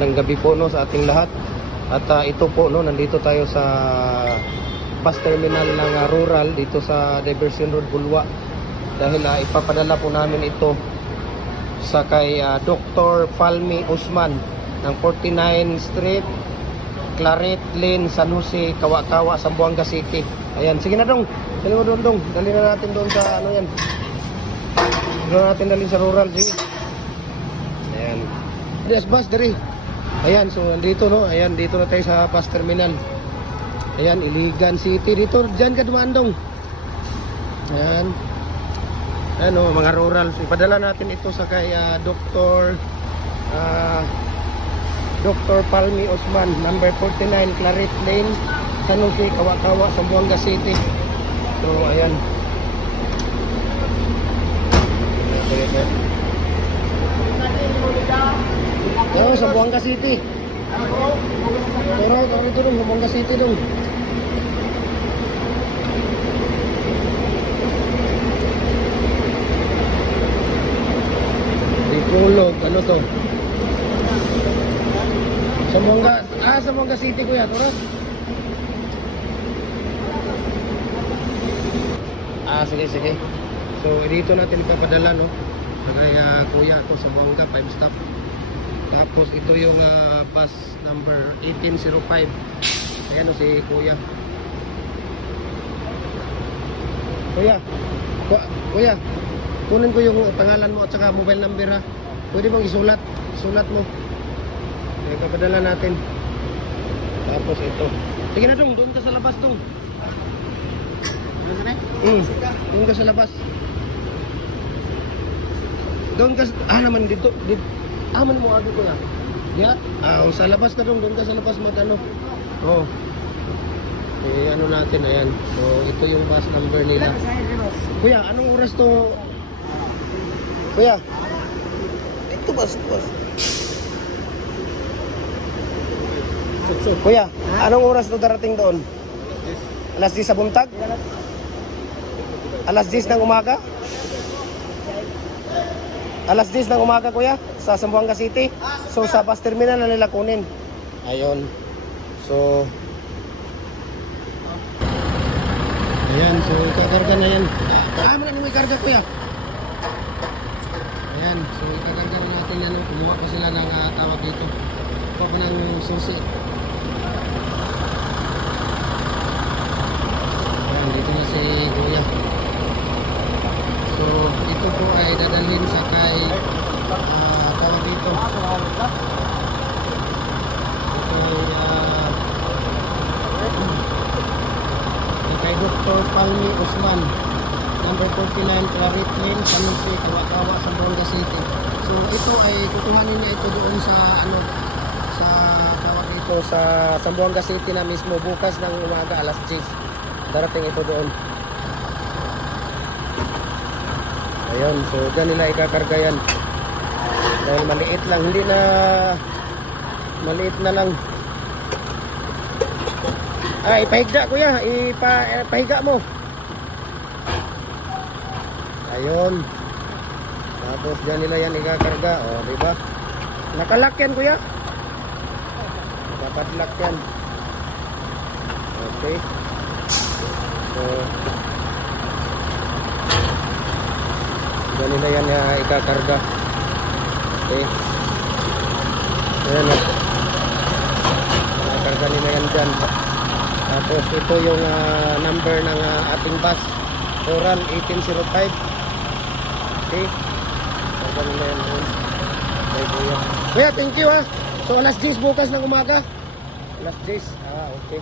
magandang gabi po no sa ating lahat. At ito po no, nandito tayo sa bus terminal ng rural dito sa Diversion Road, Bulwa. Dahil ipapadala po namin ito sa kay Dr. Palmi Usman ng 49 Street, Claret Lane, San Jose, Kawa-Kawa, Zamboanga City. Ayan, sige na dong. Dali mo dong. Dali na natin doon sa ano yan. Doon natin dali sa rural, sige. Ayan. Yes, bus, dari. Ayan, so dito no. Ayan, dito na tayo sa bus terminal. Ayan, Iligan City dito. Diyan ka dumandong. Ayan. Ano, mga rural. So, ipadala natin ito sa kay Dr. Palmi Usman, number 49, Claret Lane, San Jose, Kawa-Kawa, Zamboanga City. So, ayan. Yo, Zamboanga City. Toro dong, Zamboanga City dong. Dikulog, ano to? Zamboanga City kuya, toro. Sige. So, dito natin ipapadala no. Kaya kuya ako sa Zamboanga 5 stop. Tapos ito yung bus number 1805. Ayan o si kuya. Kuya, kunin ko yung pangalan mo at saka mobile number ha. Pwede bang isulat mo. Kaya kapadala natin. Tapos ito. Sige na dong, doon ka sa labas dong. Doon ka sa labas. Doon ka naman dito. Aman mo abi ko ya. Ya, sa labas ka doon ka sa labas magano. Oh. Ano natin ayan. So ito yung bus number nila. Kuya, anong oras to? Kuya. Ito bus. Kuya, anong oras to darating doon? Alas 10 sa buntag? Alas 10 ng umaga? Alas 10 ng umaga kuya sa Zamboanga City. So sa bus terminal na nila kunin. Ayun. So ayan, so ikakarga na yan. Ano na may karga kuya? Ayan, so ikakarga na natin yan. Kumuha pa sila ng tawag dito. Kuha pa ng susi. Ayan, dito na si kuya. So ito po ay dadalhin sa kay tawag dito. Ito kay Dr. Palmi Usman, number 49, Claret Lane, San Jose, Kawa-Kawa, Zamboanga City. So ito ay kukuhanin niya ito doon sa sa tawag dito sa Zamboanga City na mismo bukas ng umaga alas 10. Darating ito doon. Ayun, so dyan nila ikakarga yan. Dahil maliit lang, maliit na lang. Ipahigda kuya, ipahiga mo. Ayun. Tapos dyan nila yan ikakarga. O, diba? Nakalak yan kuya. Nakapadlock yan. Okay. So dyan nila yan ikakarga. Okay. Ayan o. Ikakarga nila yan dyan. Tapos ito yung number ng ating bus. Rural 1805. Okay. Karga nila yan dyan. Okay, kuya. Kuya, thank you ha. So alas 10 bukas ng umaga. Alas 10. Okay.